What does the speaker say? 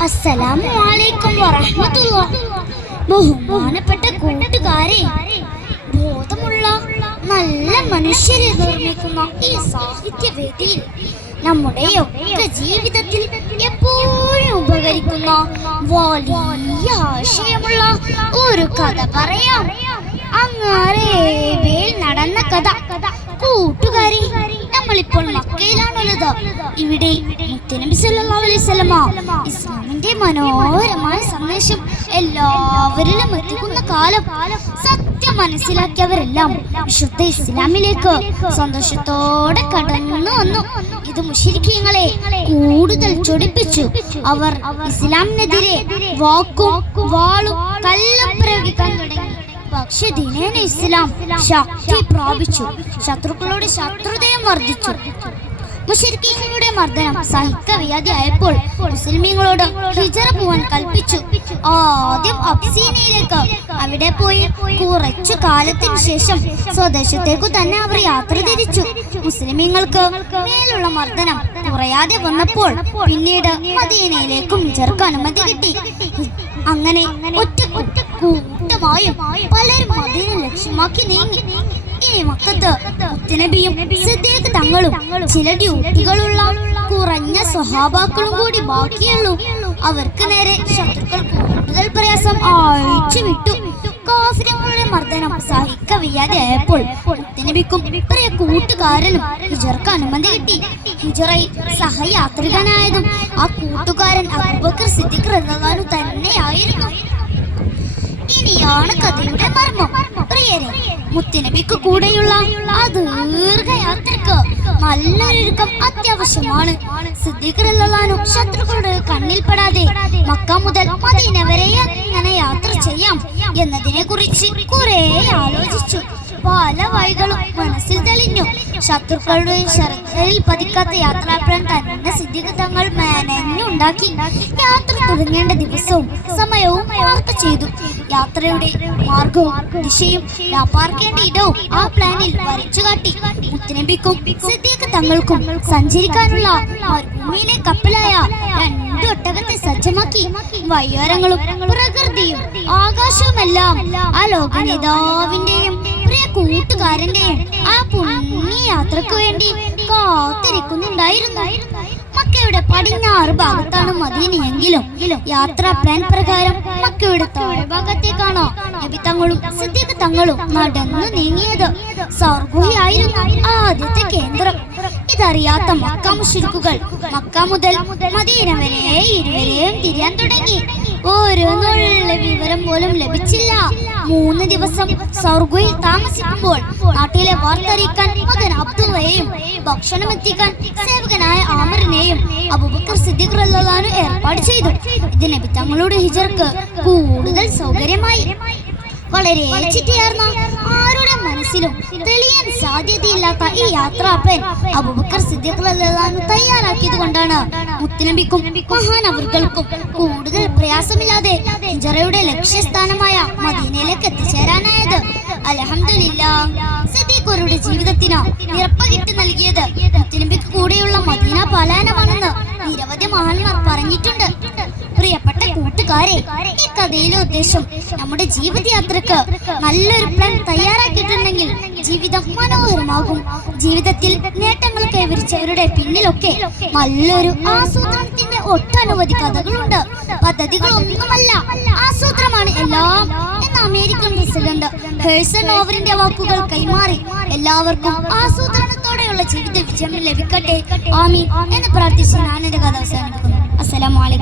അസ്സലാമു അലൈക്കും വറഹ്മത്തുള്ളാ. ബഹുമാനപ്പെട്ട കൂട്ടുകാരെ ബോധമുള്ള നല്ല മനുഷ്യരെ നിർമ്മിക്കുന്ന ഈ സാഹിത്യവേദിയിൽ നമ്മുടെയൊക്കെ ജീവിതത്തിൽ എപ്പോഴും ഉപകരിക്കുന്ന വലിയ ആശയമുള്ള ഒരു കഥ പറയാം അങ്ങാരേബിയിൽ നടന്ന കഥ കൂട്ടുകാരി നമ്മളിപ്പോൾ മക്കയിലാണുള്ളത് ഇവിടെ സല്ലല്ലാഹു അലൈഹി വസല്ലമ ഇസ്ലാമിന്റെ മനോഹരമായ സന്ദേശം എല്ലാവരിലും എത്തിക്കുന്ന കാലം സത്യം മനസ്സിലാക്കിയവരെല്ലാം വിശുദ്ധ ഇസ്ലാമിലേക്ക് സന്തോഷത്തോടെ കടന്നു വന്നു. ഇത് മുഷിരിക്കങ്ങളെ കൂടുതൽ ചൊടിപ്പിച്ചു. അവർ ഇസ്ലാമിനെതിരെ വാക്കും വാളും കല്ലും പ്രയോഗിക്കാൻ തുടങ്ങി. പക്ഷെ ദിനേന ഇസ്ലാം ശക്തി പ്രാപിച്ചു. ശത്രുക്കളോട് ശത്രുതയും വർദ്ധിച്ചു. മുഷരിക്കീങ്ങളുടെ മർദ്ദനം സഹിക്ക സഹിക്കവ്യാധിയായപ്പോൾ മുസ്ലിമീങ്ങളോട് ഹിജറ പോവാൻ കൽപ്പിച്ചു. ആദ്യം അബ്സീനയിലേക്ക് അവിടെ പോയി കുറച്ചു കാലത്തിന് ശേഷം സ്വദേശത്തേക്കു തന്നെ അവർ യാത്ര തിരിച്ചു. മുസ്ലിമീങ്ങൾക്ക് മേലുള്ള മർദ്ദനം കുറയാതെ വന്നപ്പോൾ പിന്നീട് മദീനയിലേക്കും ഹിജർക്ക് അനുമതി കിട്ടി. അങ്ങനെ ഒറ്റ ഒറ്റ കൂട്ടമായും പലരും മദീന ലക്ഷ്യമാക്കി നീങ്ങി. സിദ്ദീഖ് തങ്ങളും ചില കുറഞ്ഞ സ്വഹാബാക്കളും കൂടി ബാക്കിയുള്ളൂ. അവർക്ക് നേരെ ശത്രുക്കൾ കൂടുതൽ പ്രയാസം അഴിച്ചു വിട്ടു. കാഫിരങ്ങളുടെ മർദ്ദനം സഹിക്കവയ്യാതെയായപ്പോൾ മുത്തനബിക്കും പ്രിയ കൂട്ടുകാരനും ഹിജർക്ക് അനുമതി കിട്ടി. ഹിജറയിൽ സഹയാത്രികനായതും ആ കൂട്ടുകാരൻ അബൂബക്കർ സിദ്ദീഖ് റളിയല്ലാഹു തന്നെയായിരുന്നു. ഇനിയാണ് കഥയുടെ മർമ്മം. മുത്തനബിക്ക് കൂടെയുള്ള ആ ദീർഘയാത്രക്ക് നല്ലൊരുക്കം അത്യാവശ്യമാണ്. റളിയല്ലാഹു ശത്രുക്കളുടെ കണ്ണിൽപ്പെടാതെ മക്ക മുതൽ മദീന വരെ എങ്ങനെ യാത്ര ചെയ്യാം എന്നതിനെ കുറിച്ച് കുറെ ആലോചിച്ചു. പല വഴികളും മനസ്സിൽ തെളിഞ്ഞു. ശത്രുക്കളുടെ ശ്രദ്ധയിൽ പതിക്കാത്ത യാത്രാപ്ലാൻ തന്നെ സിദ്ധികൃതങ്ങൾ തങ്ങൾ മെനഞ്ഞുണ്ടാക്കി. യാത്ര തുടങ്ങേണ്ട ദിവസവും സമയവും മാർക്ക് ചെയ്തു. യാത്രയുടെ മാർഗവും ദിശയും പാർക്കേണ്ട ഇടവും ആ പ്ലാനിൽ വരച്ചു കാട്ടി. മുത്തനബിക്കും സിദ്ദീഖ് തങ്ങൾക്കും സഞ്ചരിക്കാനുള്ള ഭൂമിയിലെ കപ്പലായ രണ്ടു ഒട്ടകത്തെ സജ്ജമാക്കി. വയ്യോരങ്ങളും പ്രകൃതിയും ആകാശവുമെല്ലാം ആ ലോക നേതാവിന്റെയും പ്രിയ കൂട്ടുകാരന്റെയും ആ പുണ്യ യാത്രയ്ക്ക് വേണ്ടി കാത്തിരിക്കുന്നുണ്ടായിരുന്നു. മക്കയുടെ പടിഞ്ഞാറ് ഭാഗത്താണ് മദീനയെങ്കിലും യാത്രാ പ്ലാൻ പ്രകാരം മക്കയുടെ താഴ്ഭാഗത്തേക്കാണ് നബി തങ്ങളും സിദ്ദീഖ് തങ്ങളും നടന്നു നീങ്ങിയത്. സർഗുഹിയായിരുന്നു ആദ്യത്തെ കേന്ദ്രം. ഇതറിയാത്ത മക്ക മുഷിരിക്കുകൾ മക്ക മുതൽ മദീന വരെ ഇരുവരെയും തിരിയാൻ തുടങ്ങി. ഒരു നുള്ള വിവരം പോലും ലഭിച്ചില്ല. മൂന്ന് ദിവസം സർഗുയിൽ താമസിക്കുമ്പോൾ നാട്ടിലെ വാർത്തറിയിക്കാൻ മകൻ അബ്ദുള്ളയെയും ഭക്ഷണം എത്തിക്കാൻ സേവകനായ ആമറിനെയും അബുബക്കർ സിദ്ദീഖ് ഏർപ്പാട് ചെയ്തു. ഇതിനെ തങ്ങളുടെ ഹിജർക്ക് കൂടുതൽ സൗകര്യമായി. വളരെ ചിട്ടയാർന്ന ആരുടെ മനസ്സിലും തെളിയാൻ സാധ്യതയില്ലാത്ത ഈ യാത്രാ പ്ലാൻ അബൂബക്കർ സിദ്ദീഖ് തയ്യാറാക്കിയത് കൊണ്ടാണ്. മുത്തനബിക്കും മഹാനവർകൾക്കും കൂടുതൽ പ്രയാസമില്ലാതെ ഹിജറയുടെ ലക്ഷ്യസ്ഥാനമായ മദീനയിലേക്ക് എത്തിച്ചേരാനായത്. അലഹമില്ല സിദ്ദീഖുരുടെ ജീവിതത്തിന് നിറപ്പകിട്ട് നൽകിയത് മുത്തനബിക്ക് കൂടെയുള്ള മദീന പാലായനമാണെന്ന് നിരവധി മഹാന്മാർ പറഞ്ഞിട്ടുണ്ട്. പ്രിയപ്പെട്ട കൂട്ടുകാരെ ഈ കഥയിലെ ഉദ്ദേശം നമ്മുടെ ജീവിതയാത്രക്ക് നല്ലൊരു പ്ലാൻ തയ്യാറാക്കിയിട്ടുണ്ടെങ്കിൽ ജീവിതം മനോഹരമാകും. ജീവിതത്തിൽ നേട്ടങ്ങൾ കൈവരിച്ചവരുടെ പിന്നിലൊക്കെ നല്ലൊരു ആസൂത്രണത്തിന്റെ ഒട്ടനവധി കഥകളുണ്ട്. പദ്ധതികളൊന്നുമല്ല ആസൂത്രമാണ് എല്ലാം എന്ന അമേരിക്കൻ പ്രസിഡന്റ് ഹേഴ്സൺ ഓവറിന്റെ വാക്കുകൾ കൈമാറി എല്ലാവർക്കും ആസൂത്രണത്തോടെയുള്ള ജീവിത വിജയം ലഭിക്കട്ടെ ആമീൻ എന്ന് പ്രാർത്ഥിച്ച് ഞാൻ എന്റെ കഥ അവസാനിപ്പിക്കുന്നു. അസ്സലാമു അലൈക്കും.